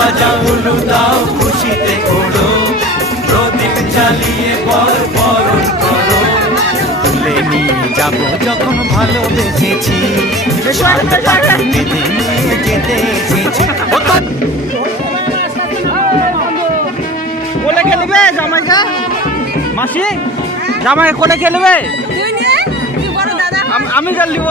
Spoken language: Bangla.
বাজাও উলু দাও খুশিতে ঘোরো, প্রদীপ জ্বালিয়ে বরণ করো। তুলে নিয়ে যাবো যখন ভালোবেসেছি, বেঁধে নিয়ে যেতে এসেছি। কোলে খেলবে জামাইকে? মাসি জামাইকে কোলে খেলবে? আমি জল দিব।